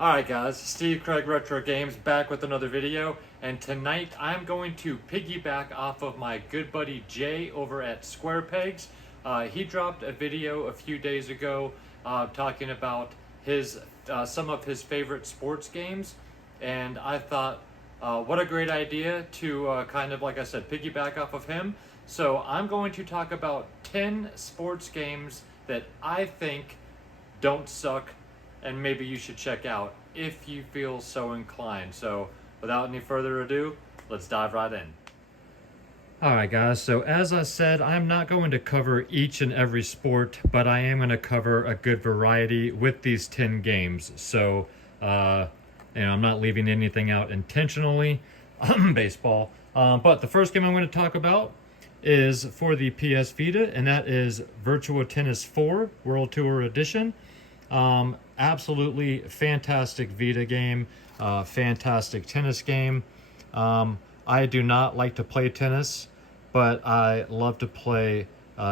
Alright guys, Steve Craig Retro Games back with another video, and tonight I'm going to piggyback off of my good buddy Jay over at Square Pegs. He dropped a video a few days ago talking about his some of his favorite sports games, and I thought what a great idea to kind of, like I said, piggyback off of him. So I'm going to talk about 10 sports games that I think don't suck and maybe you should check out if you feel so inclined. So without any further ado, let's dive right in. Alright guys, so as I said, I'm not going to cover each and every sport, but I am going to cover a good variety with these 10 games. So, I'm not leaving anything out intentionally. Baseball. But the first game I'm going to talk about is for the PS Vita, and that is Virtua Tennis 4 World Tour Edition. Absolutely fantastic Vita game, fantastic tennis game. I do not like to play tennis, but I love to play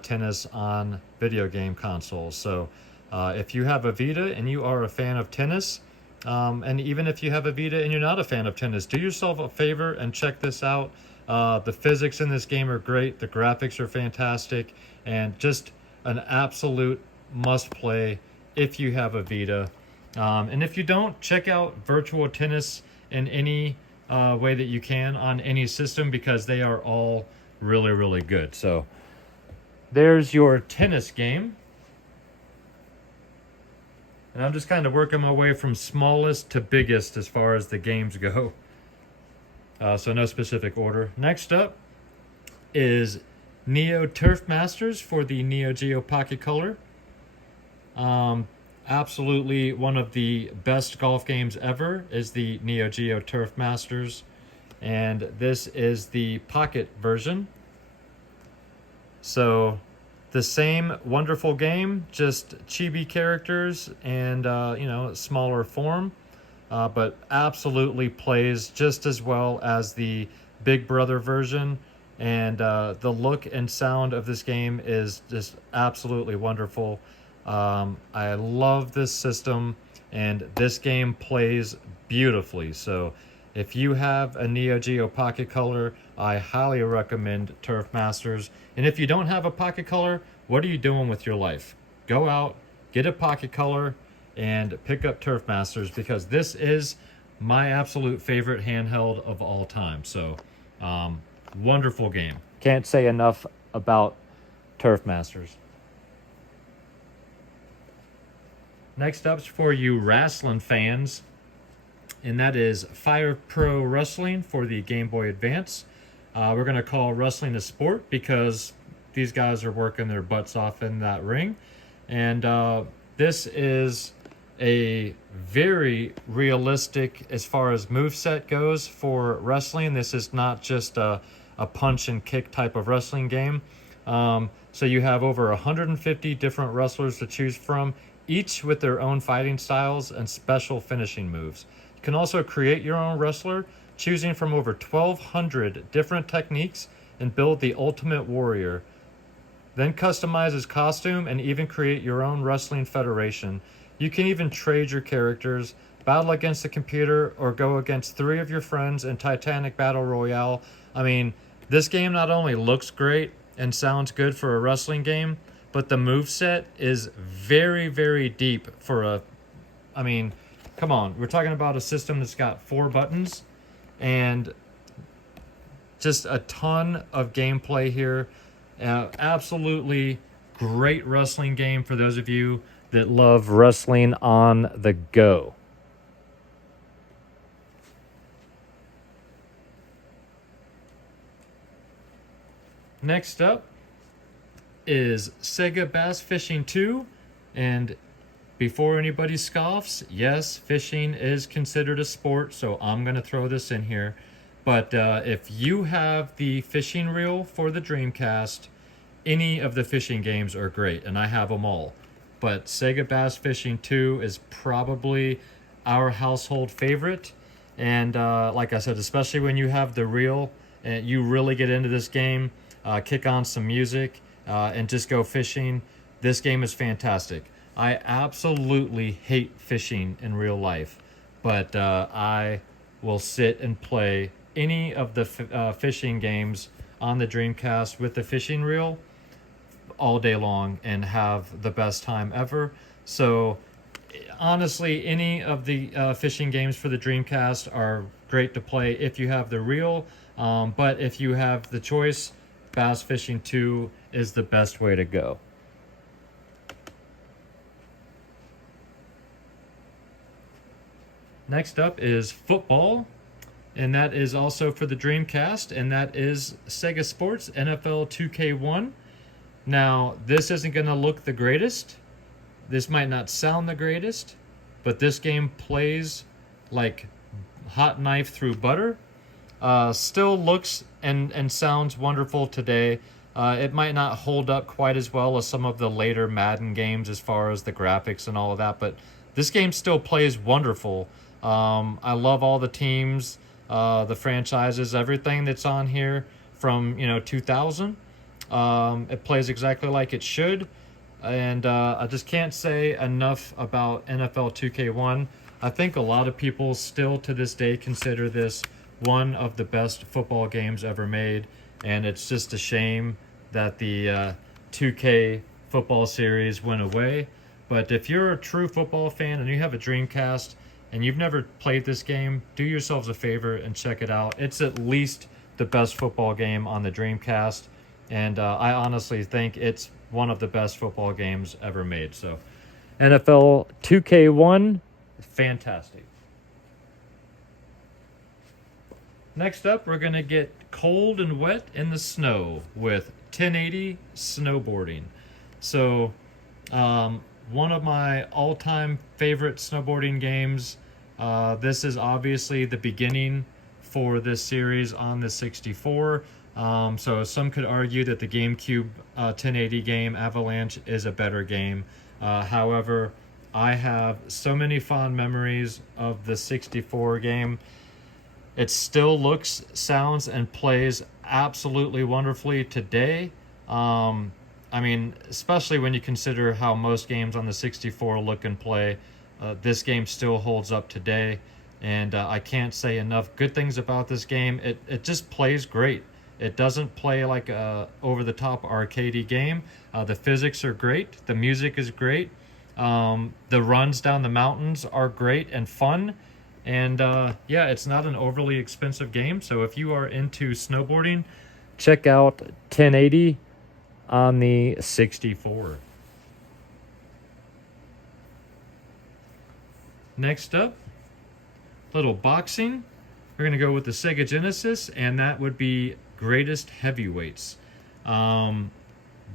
tennis on video game consoles. So if you have a Vita and you are a fan of tennis, and even if you have a Vita and you're not a fan of tennis, do yourself a favor and check this out. The physics in this game are great, the graphics are fantastic, and just an absolute must-play if you have a Vita. And if you don't, check out Virtua Tennis in any way that you can on any system, because they are all really, really good. So there's your tennis game. And I'm just kind of working my way from smallest to biggest as far as the games go. So no specific order. Next up is Neo Turf Masters for the Neo Geo Pocket Color. Absolutely one of the best golf games ever is the Neo Geo Turf Masters, and this is the pocket version. So the same wonderful game, just chibi characters and smaller form, but absolutely plays just as well as the Big Brother version. And the look and sound of this game is just absolutely wonderful. I love this system, and this game plays beautifully. So if you have a Neo Geo Pocket Color, I highly recommend Turf Masters. And if you don't have a Pocket Color, what are you doing with your life? Go out, get a Pocket Color, and pick up Turf Masters, because this is my absolute favorite handheld of all time. So wonderful game. Can't say enough about Turf Masters. Next up's for you wrestling fans, and that is Firepro Wrestling for the Game Boy Advance. We're going to call wrestling a sport because these guys are working their butts off in that ring. And this is a very realistic, as far as moveset goes, for wrestling. This is not just a punch and kick type of wrestling game. So you have over 150 different wrestlers to choose from, each with their own fighting styles and special finishing moves. You can also create your own wrestler, choosing from over 1,200 different techniques, and build the ultimate warrior. Then customize his costume and even create your own wrestling federation. You can even trade your characters, battle against the computer, or go against 3 of your friends in Titanic Battle Royale. I mean, this game not only looks great and sounds good for a wrestling game, but the moveset is very, very deep for come on. We're talking about a system that's got 4 buttons and just a ton of gameplay here. Absolutely great wrestling game for those of you that love wrestling on the go. Next up is Sega Bass Fishing 2, and before anybody scoffs, yes, fishing is considered a sport, so I'm going to throw this in here. But if you have the fishing reel for the Dreamcast, any of the fishing games are great, and I have them all. But Sega Bass Fishing 2 is probably our household favorite, and like I said, especially when you have the reel and you really get into this game, kick on some music, and just go fishing. This game is fantastic. I absolutely hate fishing in real life. but I will sit and play any of the fishing games on the Dreamcast with the fishing reel all day long and have the best time ever. So honestly, any of the fishing games for the Dreamcast are great to play if you have the reel. But if you have the choice, Bass Fishing 2 is the best way to go. Next up is football, and that is also for the Dreamcast, and that is Sega Sports NFL 2K1. Now, this isn't going to look the greatest. This might not sound the greatest, but this game plays like hot knife through butter. Still looks and sounds wonderful today. It might not hold up quite as well as some of the later Madden games as far as the graphics and all of that, but this game still plays wonderful. I love all the teams, the franchises, everything that's on here from 2000. It plays exactly like it should, and I just can't say enough about NFL 2K1. I think a lot of people still to this day consider this one of the best football games ever made, and it's just a shame that the 2K football series went away. But if you're a true football fan and you have a Dreamcast and you've never played this game, do yourselves a favor and check it out. It's at least the best football game on the Dreamcast, and I honestly think it's one of the best football games ever made. So NFL 2K1, fantastic. Next up, we're going to get cold and wet in the snow with 1080 Snowboarding. So one of my all-time favorite snowboarding games. This is obviously the beginning for this series on the 64. So some could argue that the GameCube 1080 game Avalanche is a better game. However, I have so many fond memories of the 64 game. It still looks, sounds, and plays absolutely wonderfully today. I mean, especially when you consider how most games on the 64 look and play, this game still holds up today. And I can't say enough good things about this game. It just plays great. It doesn't play like a over-the-top arcadey game. The physics are great. The music is great. The runs down the mountains are great and fun. And yeah, it's not an overly expensive game. So if you are into snowboarding, check out 1080 on the 64. Next up, little boxing. We're going to go with the Sega Genesis, and that would be Greatest Heavyweights.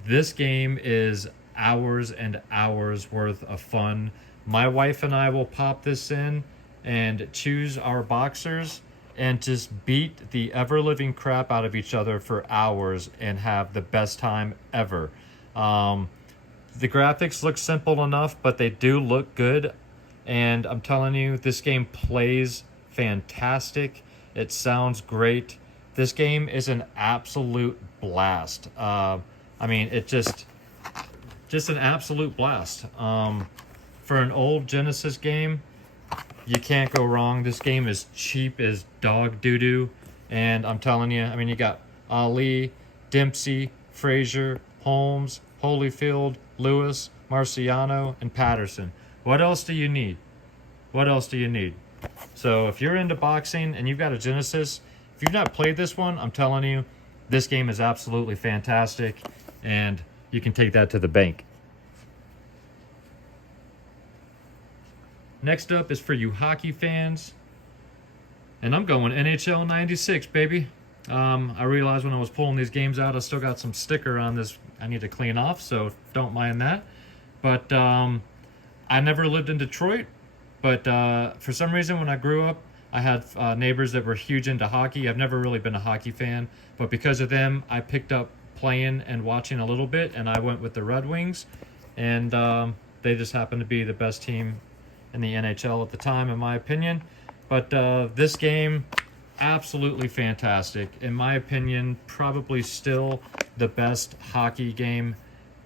This game is hours and hours worth of fun. My wife and I will pop this in and choose our boxers and just beat the ever-living crap out of each other for hours and have the best time ever. The graphics look simple enough, but they do look good. And I'm telling you, this game plays fantastic. It sounds great. This game is an absolute blast. I mean, it just an absolute blast. For an old Genesis game, you can't go wrong. This game is cheap as dog doo-doo. And I'm telling you, I mean, you got Ali, Dempsey, Frazier, Holmes, Holyfield, Lewis, Marciano, and Patterson. What else do you need? What else do you need? So if you're into boxing and you've got a Genesis, if you've not played this one, I'm telling you, this game is absolutely fantastic, and you can take that to the bank. Next up is for you hockey fans, and I'm going NHL 96, baby. I realized when I was pulling these games out, I still got some sticker on this I need to clean off, so don't mind that. But I never lived in Detroit, but for some reason when I grew up, I had neighbors that were huge into hockey. I've never really been a hockey fan, but because of them, I picked up playing and watching a little bit, and I went with the Red Wings, and they just happened to be the best team in the NHL at the time, in my opinion. But this game, absolutely fantastic. In my opinion, probably still the best hockey game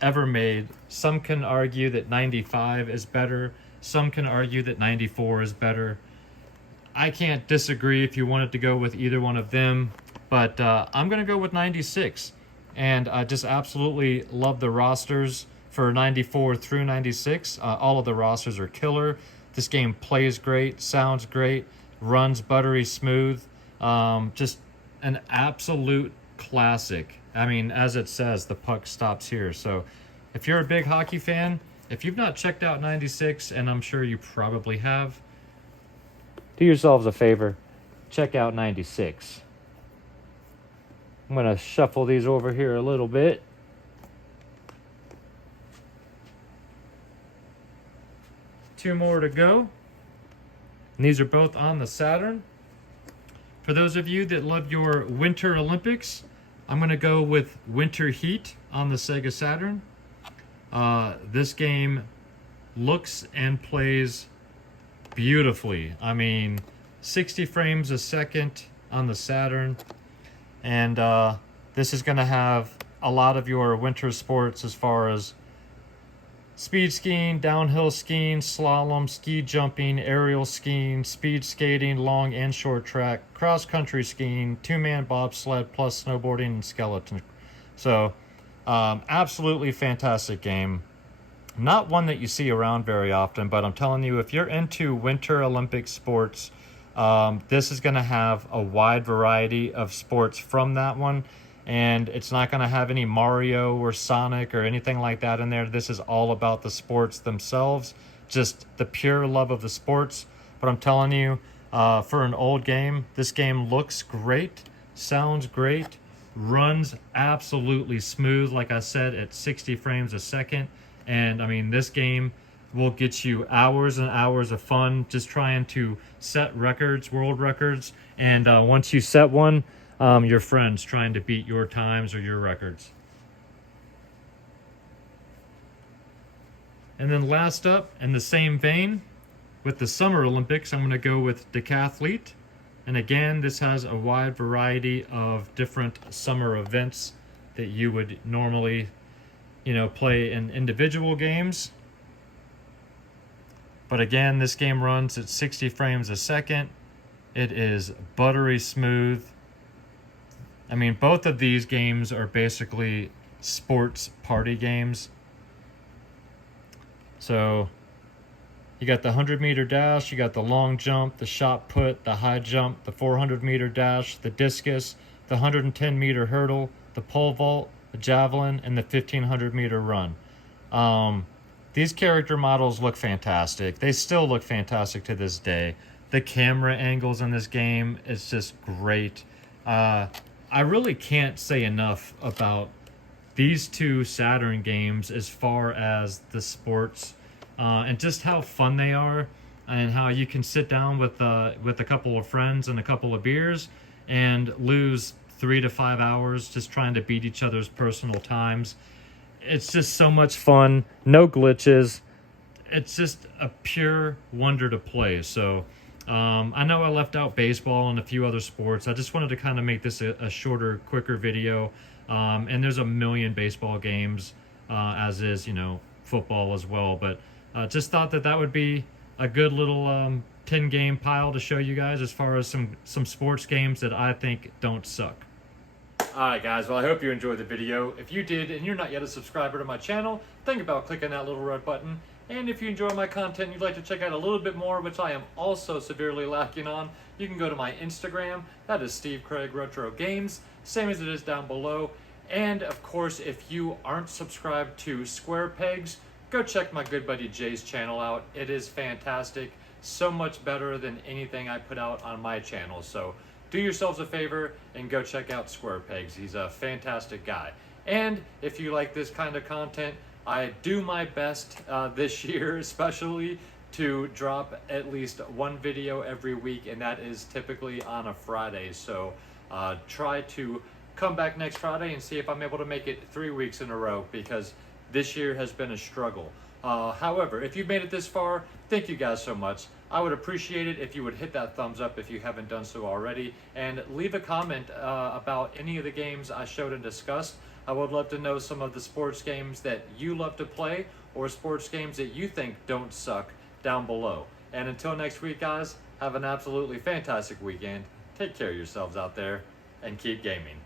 ever made. Some can argue that 95 is better. Some can argue that 94 is better. I can't disagree if you wanted to go with either one of them, but I'm going to go with 96. And I just absolutely love the rosters for 94 through 96. All of the rosters are killer. This game plays great, sounds great, runs buttery smooth. Just an absolute classic. I mean, as it says, the puck stops here. So if you're a big hockey fan, if you've not checked out 96, and I'm sure you probably have, do yourselves a favor, check out 96. I'm going to shuffle these over here a little bit. Two more to go. And these are both on the Saturn. For those of you that love your Winter Olympics, I'm going to go with Winter Heat on the Sega Saturn. This game looks and plays beautifully. I mean, 60 frames a second on the Saturn. And this is going to have a lot of your winter sports as far as speed skiing, downhill skiing, slalom, ski jumping, aerial skiing, speed skating, long and short track, cross-country skiing, two-man bobsled, plus snowboarding and skeleton. So, absolutely fantastic game. Not one that you see around very often, but I'm telling you, if you're into Winter Olympic sports, this is going to have a wide variety of sports from that one. And it's not going to have any Mario or Sonic or anything like that in there. This is all about the sports themselves, just the pure love of the sports. But I'm telling you, for an old game, this game looks great, sounds great, runs absolutely smooth, like I said, at 60 frames a second. And I mean, this game will get you hours and hours of fun just trying to set records, world records. And once you set one, your friends trying to beat your times or your records. And then last up, in the same vein, with the Summer Olympics, I'm going to go with Decathlete. And again, this has a wide variety of different summer events that you would normally, play in individual games. But again, this game runs at 60 frames a second. It is buttery smooth. I mean, both of these games are basically sports party games. So you got the 100-meter dash, you got the long jump, the shot put, the high jump, the 400-meter dash, the discus, the 110-meter hurdle, the pole vault, the javelin, and the 1,500-meter run. These character models look fantastic. They still look fantastic to this day. The camera angles in this game is just great. I really can't say enough about these two Saturn games as far as the sports and just how fun they are, and how you can sit down with a couple of friends and a couple of beers and lose 3 to 5 hours just trying to beat each other's personal times. It's just so much fun. No glitches. It's just a pure wonder to play. So I know I left out baseball and a few other sports. I just wanted to kind of make this a shorter, quicker video. And there's a million baseball games, as is, football as well. But just thought that would be a good little 10-game pile to show you guys as far as some sports games that I think don't suck. Alright guys, well I hope you enjoyed the video. If you did and you're not yet a subscriber to my channel, think about clicking that little red button. And if you enjoy my content and you'd like to check out a little bit more, which I am also severely lacking on, you can go to my Instagram. That is Steve Craig Retro Games, same as it is down below. And of course, if you aren't subscribed to Square Pegs, go check my good buddy Jay's channel out. It is fantastic, so much better than anything I put out on my channel. So do yourselves a favor and go check out Square Pegs. He's a fantastic guy. And if you like this kind of content, I do my best this year especially to drop at least one video every week, and that is typically on a Friday. So try to come back next Friday and see if I'm able to make it 3 weeks in a row, because this year has been a struggle. However, if you've made it this far, thank you guys so much. I would appreciate it if you would hit that thumbs up if you haven't done so already, and leave a comment about any of the games I showed and discussed. I would love to know some of the sports games that you love to play, or sports games that you think don't suck, down below. And until next week, guys, have an absolutely fantastic weekend. Take care of yourselves out there and keep gaming.